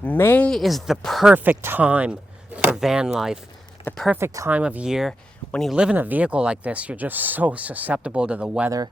May is the perfect time for van life, the perfect time of year. When you live in a vehicle like this, you're just so susceptible to the weather.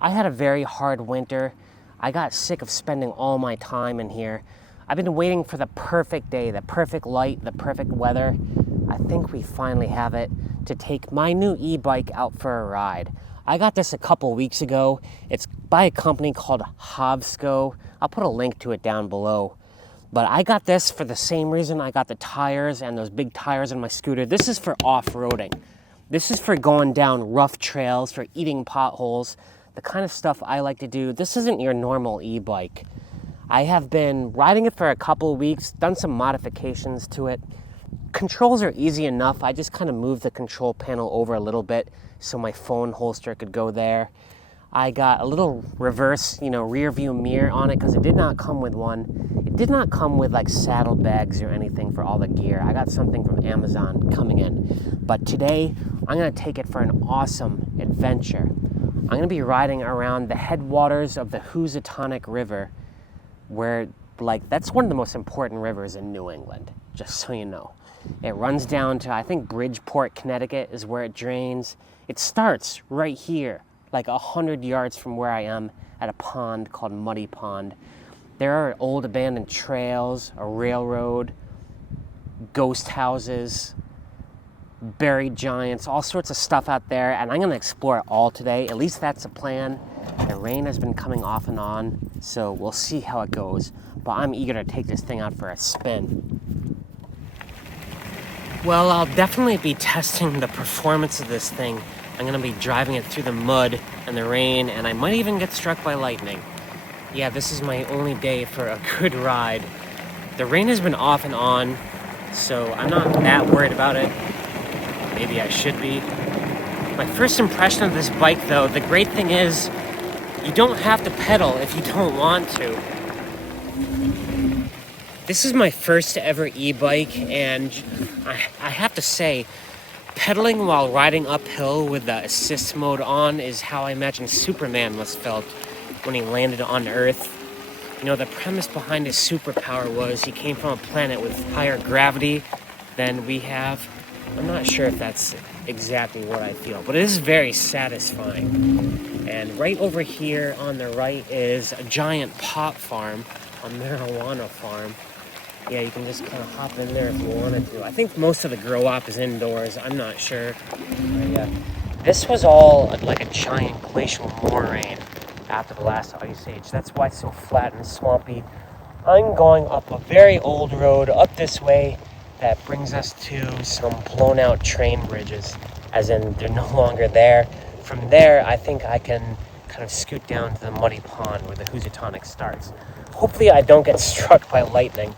I had a very hard winter. I got sick of spending all my time in here. I've been waiting for the perfect day, the perfect light, the perfect weather. I think we finally have it to take my new e-bike out for a ride. I got this a couple weeks ago. It's by a company called Hovsco. I'll put a link to it down below. But I got this for the same reason I got the tires and those big tires on my scooter. This is for off-roading. This is for going down rough trails, for eating potholes, the kind of stuff I like to do. This isn't your normal e-bike. I have been riding it for a couple of weeks, done some modifications to it. Controls are easy enough. I just kind of moved the control panel over a little bit so my phone holster could go there. I got a little reverse, rear view mirror on it because it did not come with one. It did not come with like saddlebags or anything for all the gear. I got something from Amazon coming in. But today, I'm going to take it for an awesome adventure. I'm going to be riding around the headwaters of the Housatonic River, where, that's one of the most important rivers in New England, just so you know. It runs down to, I think, Bridgeport, Connecticut is where it drains. It starts right here, like 100 yards from where I am, at a pond called Muddy Pond. There are old abandoned trails, a railroad, ghost houses, buried giants, all sorts of stuff out there, and I'm going to explore it all today. At least that's the plan. The rain has been coming off and on, so we'll see how it goes. But I'm eager to take this thing out for a spin. Well, I'll definitely be testing the performance of this thing. I'm going to be driving it through the mud and the rain, and I might even get struck by lightning. Yeah, this is my only day for a good ride. The rain has been off and on, so I'm not that worried about it. Maybe I should be. My first impression of this bike, though, the great thing is you don't have to pedal if you don't want to. This is my first ever e-bike, and I have to say, pedaling while riding uphill with the assist mode on is how I imagine Superman must have felt when he landed on Earth. The premise behind his superpower was he came from a planet with higher gravity than we have. I'm not sure if that's exactly what I feel, but it is very satisfying. And right over here on the right is a giant pot farm, a marijuana farm. Yeah, you can just kind of hop in there if you wanted to. I think most of the grow op is indoors. I'm not sure. Yeah. This was all like a giant glacial moraine after the last ice age. That's why it's so flat and swampy. I'm going up a very old road up this way that brings us to some blown out train bridges, as in they're no longer there. From there, I think I can kind of scoot down to the muddy pond where the Housatonic starts. Hopefully I don't get struck by lightning.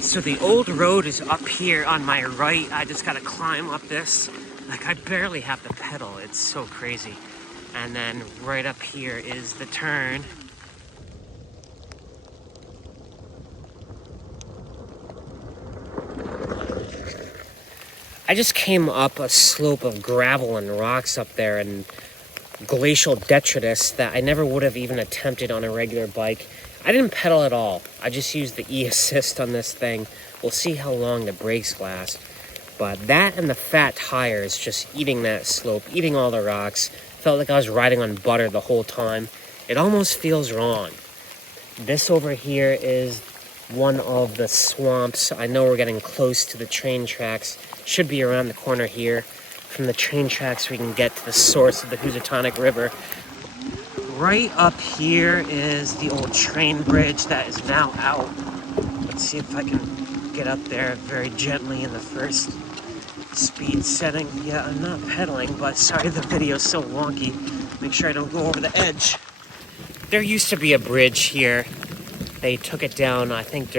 So the old road is up here on my right. I just gotta climb up this. I barely have to pedal. It's so crazy. And then right up here is the turn. I just came up a slope of gravel and rocks up there and glacial detritus that I never would have even attempted on a regular bike. I didn't pedal at all. I just used the e-assist on this thing. We'll see how long the brakes last. But that and the fat tires just eating that slope, eating all the rocks, felt like I was riding on butter the whole time. It almost feels wrong. This over here is one of the swamps. I know we're getting close to the train tracks. Should be around the corner here. From the train tracks we can get to the source of the Housatonic River. Right up here is the old train bridge that is now out. Let's see if I can get up there very gently in the first speed setting. Yeah, I'm not pedaling, but sorry the video's so wonky. Make sure I don't go over the edge. There used to be a bridge here. They took it down, I think,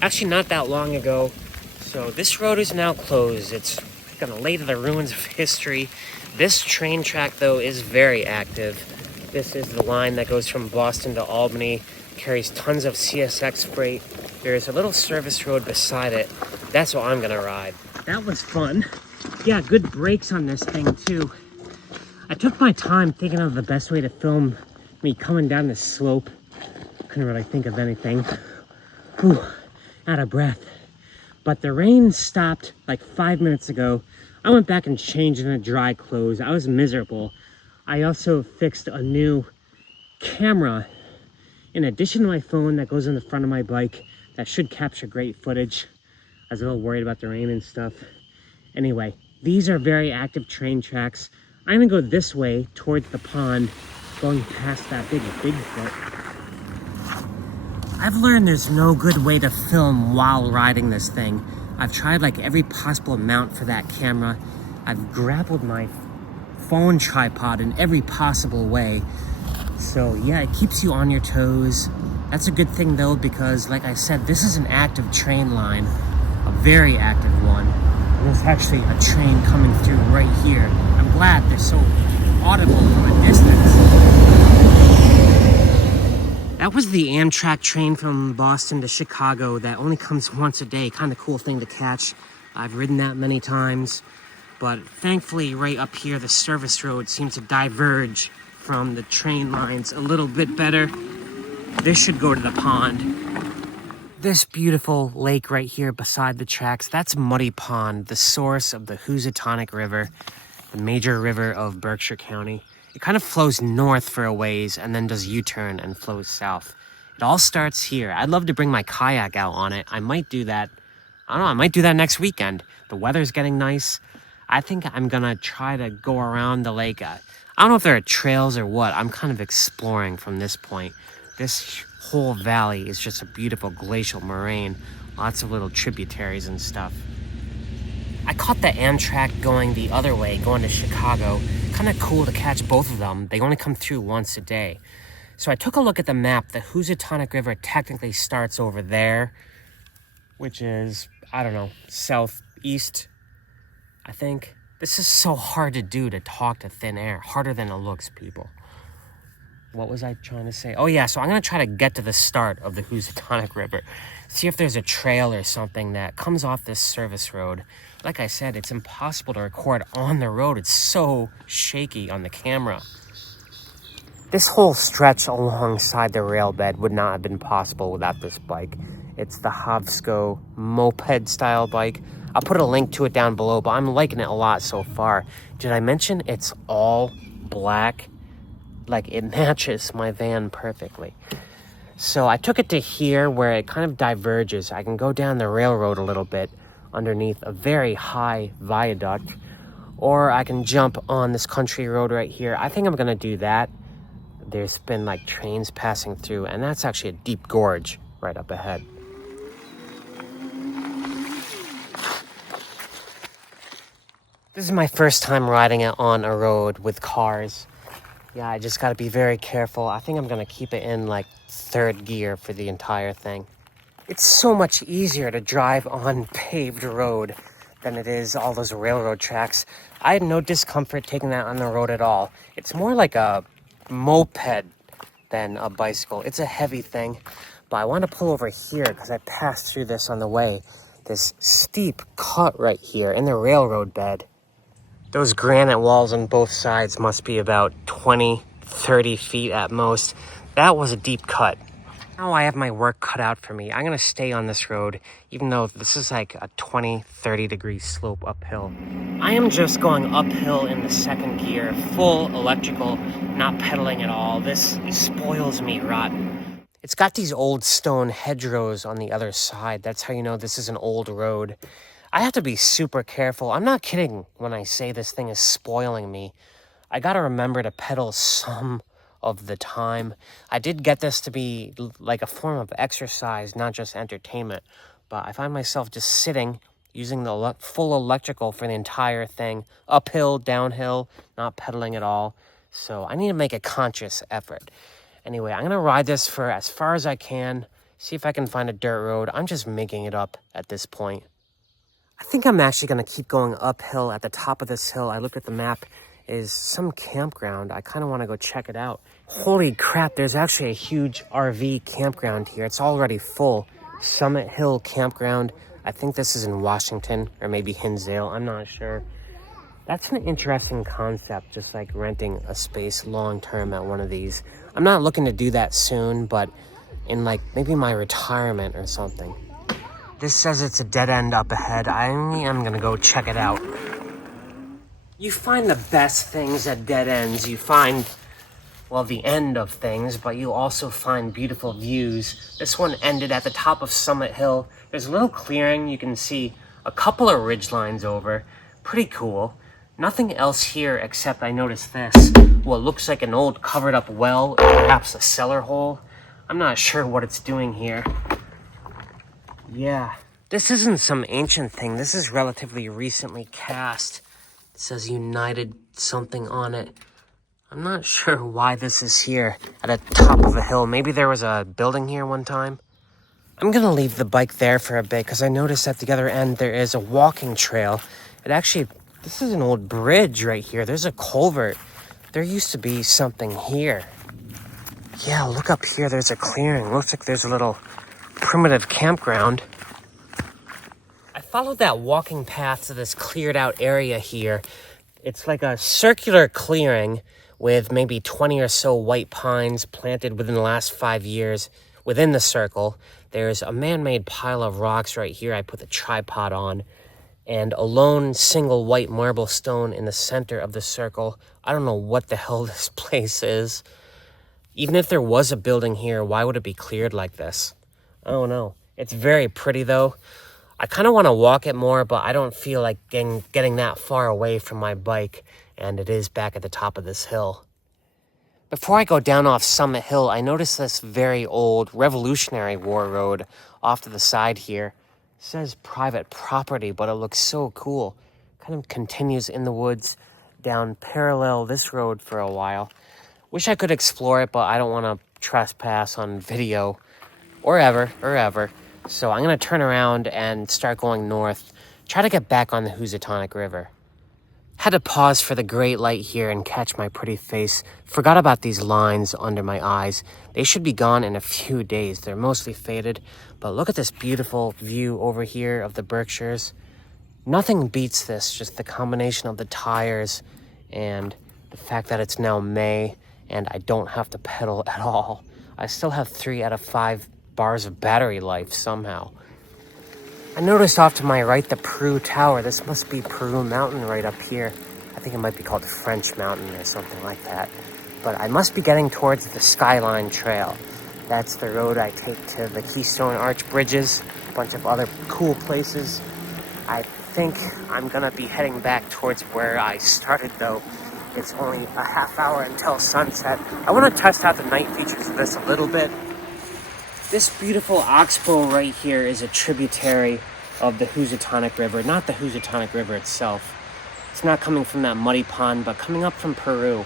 actually not that long ago. So this road is now closed. It's gonna lay to the ruins of history. This train track, though, is very active. This is the line that goes from Boston to Albany, carries tons of CSX freight. There's a little service road beside it. That's what I'm gonna ride. That was fun. Yeah, good brakes on this thing too. I took my time thinking of the best way to film me coming down this slope. Couldn't really think of anything. Whew, out of breath. But the rain stopped like 5 minutes ago. I went back and changed into dry clothes. I was miserable. I also fixed a new camera in addition to my phone that goes in the front of my bike that should capture great footage. I was a little worried about the rain and stuff. Anyway, these are very active train tracks. I'm gonna go this way towards the pond, going past that big Bigfoot. I've learned there's no good way to film while riding this thing. I've tried like every possible mount for that camera. I've grappled my phone tripod in every possible way. So yeah, it keeps you on your toes. That's a good thing though, because like I said, this is an active train line, a very active one. And there's actually a train coming through right here. I'm glad they're so audible from a distance. That was the Amtrak train from Boston to Chicago that only comes once a day. Kind of cool thing to catch. I've ridden that many times. But thankfully, right up here, the service road seems to diverge from the train lines a little bit better. This should go to the pond. This beautiful lake right here beside the tracks, that's Muddy Pond, the source of the Housatonic River, the major river of Berkshire County. It kind of flows north for a ways and then does U-turn and flows south. It all starts here. I'd love to bring my kayak out on it. I might do that. I don't know, I might do that next weekend. The weather's getting nice. I think I'm gonna try to go around the lake. I don't know if there are trails or what. I'm kind of exploring from this point. This whole valley is just a beautiful glacial moraine. Lots of little tributaries and stuff. I caught the Amtrak going the other way, going to Chicago. Kind of cool to catch both of them. They only come through once a day. So I took a look at the map. The Housatonic River technically starts over there, which is, I don't know, southeast, I think. This is so hard to do, to talk to thin air. Harder than it looks, people. What was I trying to say? Oh yeah, so I'm gonna try to get to the start of the Housatonic River. See if there's a trail or something that comes off this service road. Like I said, it's impossible to record on the road. It's so shaky on the camera. This whole stretch alongside the rail bed would not have been possible without this bike. It's the Hovsco Moped-Styel bike. I'll put a link to it down below, but I'm liking it a lot so far. Did I mention it's all black? Like, it matches my van perfectly. So I took it to here where it kind of diverges. I can go down the railroad a little bit underneath a very high viaduct, or I can jump on this country road right here. I think I'm gonna do that. There's been like trains passing through, and that's actually a deep gorge right up ahead. This is my first time riding it on a road with cars. Yeah, I just gotta be very careful. I think I'm gonna keep it in like third gear for the entire thing. It's so much easier to drive on paved road than it is all those railroad tracks. I had no discomfort taking that on the road at all. It's more like a moped than a bicycle. It's a heavy thing, but I want to pull over here because I passed through this on the way. This steep cut right here in the railroad bed. Those granite walls on both sides must be about 20, 30 feet at most. That was a deep cut. Now I have my work cut out for me. I'm gonna stay on this road, even though this is like a 20, 30 degree slope uphill. I am just going uphill in the second gear, full electrical, not pedaling at all. This spoils me rotten. It's got these old stone hedgerows on the other side. That's how you know this is an old road. I have to be super careful. I'm not kidding when I say this thing is spoiling me. I gotta remember to pedal some of the time. I did get this to be like a form of exercise, not just entertainment, but I find myself just sitting, using the full electrical for the entire thing, uphill, downhill, not pedaling at all. So I need to make a conscious effort. Anyway, I'm gonna ride this for as far as I can, see if I can find a dirt road. I'm just making it up at this point. I think I'm actually gonna keep going uphill. At the top of this hill, I looked at the map, is some campground. I kind of want to go check it out. Holy crap, there's actually a huge RV campground here. It's already full. Summit Hill Campground. I think this is in Washington or maybe Hinsdale. I'm not sure. That's an interesting concept, just like renting a space long term at one of these. I'm not looking to do that soon, but in like maybe my retirement or something. This says it's a dead end up ahead. I am gonna go check it out. You find the best things at dead ends. You find, well, the end of things, but you also find beautiful views. This one ended at the top of Summit Hill. There's a little clearing. You can see a couple of ridge lines over. Pretty cool. Nothing else here except I noticed this. What looks like an old covered up well, or perhaps a cellar hole. I'm not sure what it's doing here. Yeah. This isn't some ancient thing. This is relatively recently cast. It says United something on it. I'm not sure why this is here at the top of a hill. Maybe there was a building here one time. I'm gonna leave the bike there for a bit because I noticed at the other end there is a walking trail. This is an old bridge right here. There's a culvert. There used to be something here. Yeah, look up here. There's a clearing. Looks like there's a little primitive campground. I followed that walking path to this cleared out area here. It's like a circular clearing with maybe 20 or so white pines planted within the last 5 years within the circle. There's a man-made pile of rocks right here I put the tripod on, and a lone single white marble stone in the center of the circle. I don't know what the hell this place is. Even if there was a building here, why would it be cleared like this? I don't know. It's very pretty though. I kind of want to walk it more, but I don't feel like getting that far away from my bike, and it is back at the top of this hill. Before I go down off Summit Hill, I noticed this very old Revolutionary War road off to the side here. It says private property, but it looks so cool. Kind of continues in the woods down parallel this road for a while. Wish I could explore it, but I don't want to trespass on video or ever. So I'm going to turn around and start going north, try to get back on the Housatonic River. Had to pause for the great light here and catch my pretty face. Forgot about these lines under my eyes. They should be gone in a few days. They're mostly faded, but look at this beautiful view over here of the Berkshires. Nothing beats this, just the combination of the tires and the fact that it's now May and I don't have to pedal at all. I still have 3 out of 5 bars of battery life somehow. I noticed off to my right the Peru Tower. This must be Peru Mountain right up here. I think it might be called French Mountain or something like that. But I must be getting towards the Skyline Trail. That's the road I take to the Keystone Arch Bridges, a bunch of other cool places. I think I'm gonna be heading back towards where I started though. It's only a half hour until sunset. I want to test out the night features of this a little bit. This beautiful oxbow right here is a tributary of the Housatonic River, not the Housatonic River itself. It's not coming from that muddy pond, but coming up from Peru.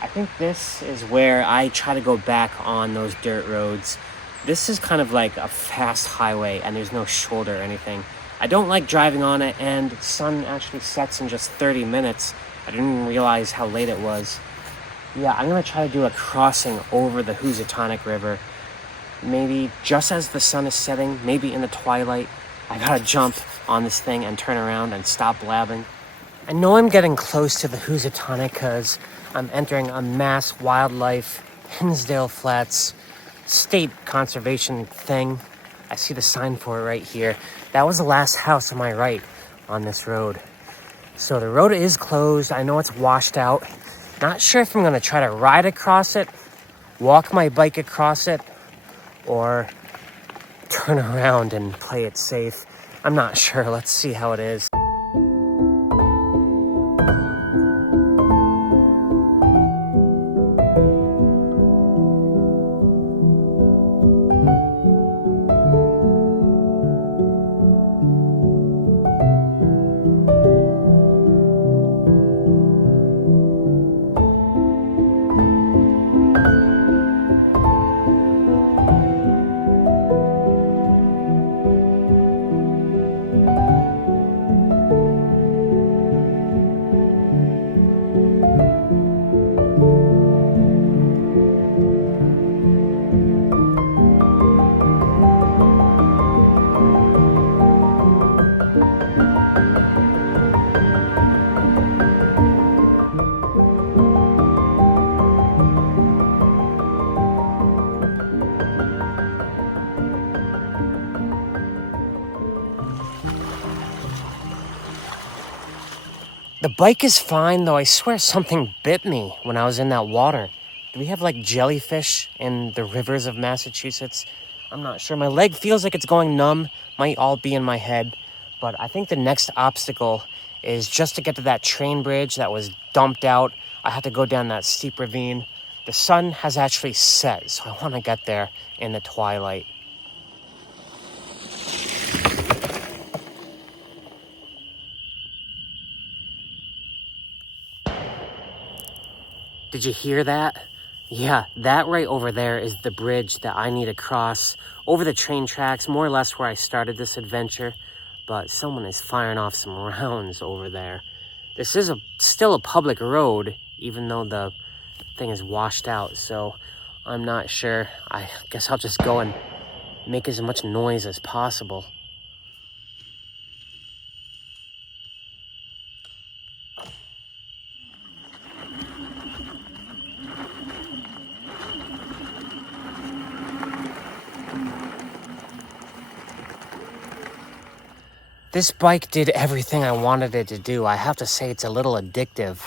I think this is where I try to go back on those dirt roads. This is kind of like a fast highway and there's no shoulder or anything. I don't like driving on it, and the sun actually sets in just 30 minutes. I didn't even realize how late it was. Yeah, I'm gonna try to do a crossing over the Housatonic River. Maybe just as the sun is setting, maybe in the twilight. I gotta jump on this thing and turn around and stop blabbing. I know I'm getting close to the Housatonic because I'm entering a mass wildlife Hinsdale Flats state conservation thing. I see the sign for it right here. That was the last house on my right on this road. So the road is closed. I know it's washed out. Not sure if I'm gonna try to ride across it, walk my bike across it, or turn around and play it safe. I'm not sure. Let's see how it is. The bike is fine, though I swear something bit me when I was in that water. Do we have like jellyfish in the rivers of Massachusetts? I'm not sure. My leg feels like it's going numb. Might all be in my head. But I think the next obstacle is just to get to that train bridge that was dumped out. I had to go down that steep ravine. The sun has actually set, so I want to get there in the twilight. Did you hear that? Yeah, that right over there is the bridge that I need to cross over the train tracks, more or less where I started this adventure. But someone is firing off some rounds over there. This is still a public road, even though the thing is washed out, so I'm not sure. I guess I'll just go and make as much noise as possible. This bike did everything I wanted it to do. I have to say it's a little addictive.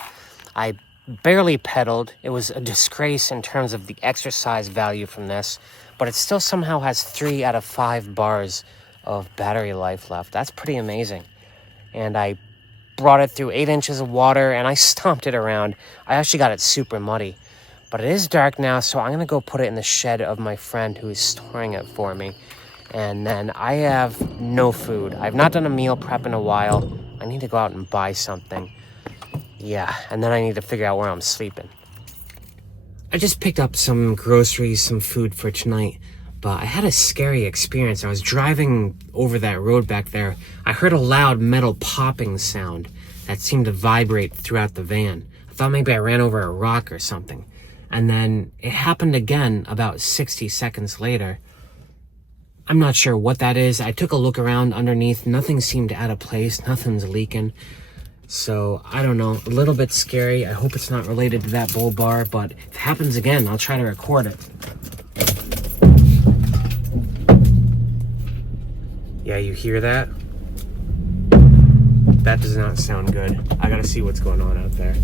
I barely pedaled. It was a disgrace in terms of the exercise value from this, but it still somehow has 3 out of 5 bars of battery life left. That's pretty amazing. And I brought it through 8 inches of water and I stomped it around. I actually got it super muddy. But it is dark now, so I'm gonna go put it in the shed of my friend who is storing it for me. And then I have no food. I've not done a meal prep in a while. I need to go out and buy something. Yeah, and then I need to figure out where I'm sleeping. I just picked up some groceries, some food for tonight, but I had a scary experience. I was driving over that road back there. I heard a loud metal popping sound that seemed to vibrate throughout the van. I thought maybe I ran over a rock or something. And then it happened again about 60 seconds later. I'm not sure what that is. I took a look around underneath. Nothing seemed out of place. Nothing's leaking. So, I don't know. A little bit scary. I hope it's not related to that bull bar, but if it happens again, I'll try to record it. Yeah, you hear that? That does not sound good. I gotta see what's going on out there.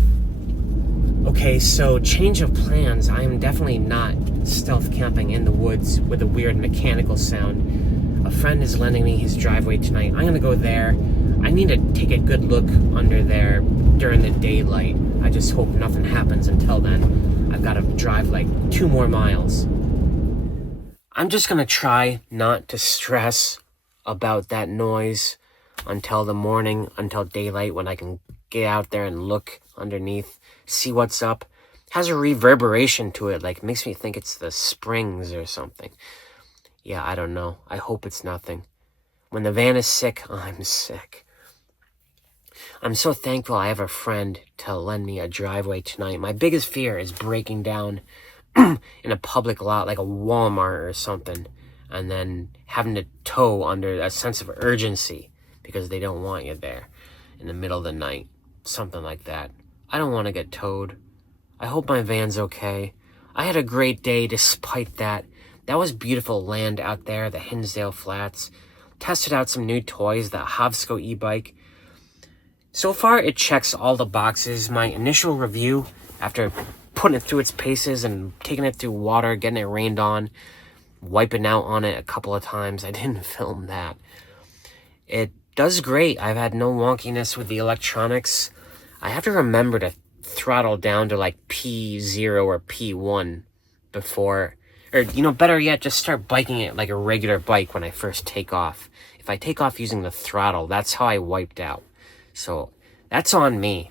Okay, so change of plans. I am definitely not stealth camping in the woods with a weird mechanical sound. A friend is lending me his driveway tonight. I'm gonna go there. I need to take a good look under there during the daylight. I just hope nothing happens until then. I've got to drive like 2 more miles. I'm just gonna try not to stress about that noise until the morning, until daylight, when I can get out there and look underneath, see what's up. It has a reverberation to it, like makes me think it's the springs or something. Yeah, I don't know. I hope it's nothing. When the van is sick, I'm sick. I'm so thankful I have a friend to lend me a driveway tonight. My biggest fear is breaking down in a public lot like a Walmart or something, and then having to tow under a sense of urgency because they don't want you there in the middle of the night. Something like that. I don't want to get towed. I hope my van's okay. I had a great day despite that. That was beautiful land out there, the Hinsdale Flats. Tested out some new toys, the Hovsco e-bike. So far, it checks all the boxes. My initial review, after putting it through its paces and taking it through water, getting it rained on, wiping out on it a couple of times, I didn't film that. It does great. I've had no wonkiness with the electronics. I have to remember to throttle down to like P0 or P1 before, or better yet, just start biking it like a regular bike when I first take off. If I take off using the throttle, that's how I wiped out. So that's on me.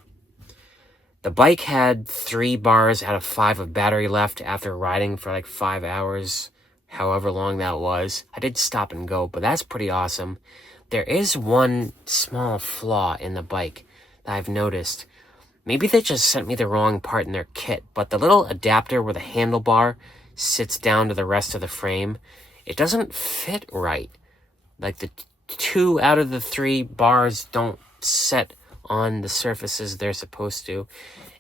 The bike had 3 bars out of 5 of battery left after riding for like 5 hours, however long that was. I did stop and go, but that's pretty awesome. There is one small flaw in the bike that I've noticed. Maybe they just sent me the wrong part in their kit, but the little adapter where the handlebar sits down to the rest of the frame, it doesn't fit right. Like the 2 out of the 3 bars don't set on the surfaces they're supposed to.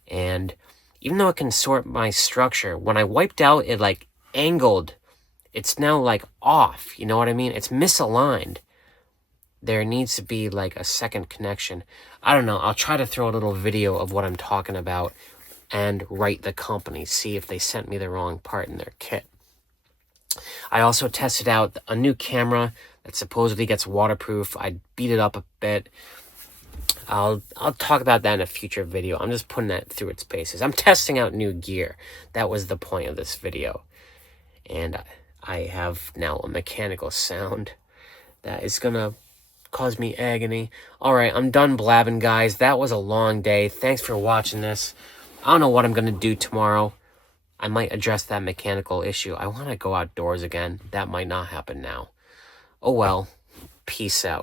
And even though it can sort my structure, when I wiped out, it like angled. It's now like off, you know what I mean? It's misaligned. there needs to be like a second connection. I don't know. I'll try to throw a little video of what I'm talking about and write the company, see if they sent me the wrong part in their kit. I also tested out a new camera that supposedly gets waterproof. I beat it up a bit. I'll talk about that in a future video. I'm just putting that through its paces. I'm testing out new gear. That was the point of this video. And I have now a mechanical sound that is gonna cause me agony. Alright, I'm done blabbing, guys. That was a long day. Thanks for watching this. I don't know what I'm gonna do tomorrow. I might address that mechanical issue. I want to go outdoors again. That might not happen now. Oh well. Peace out.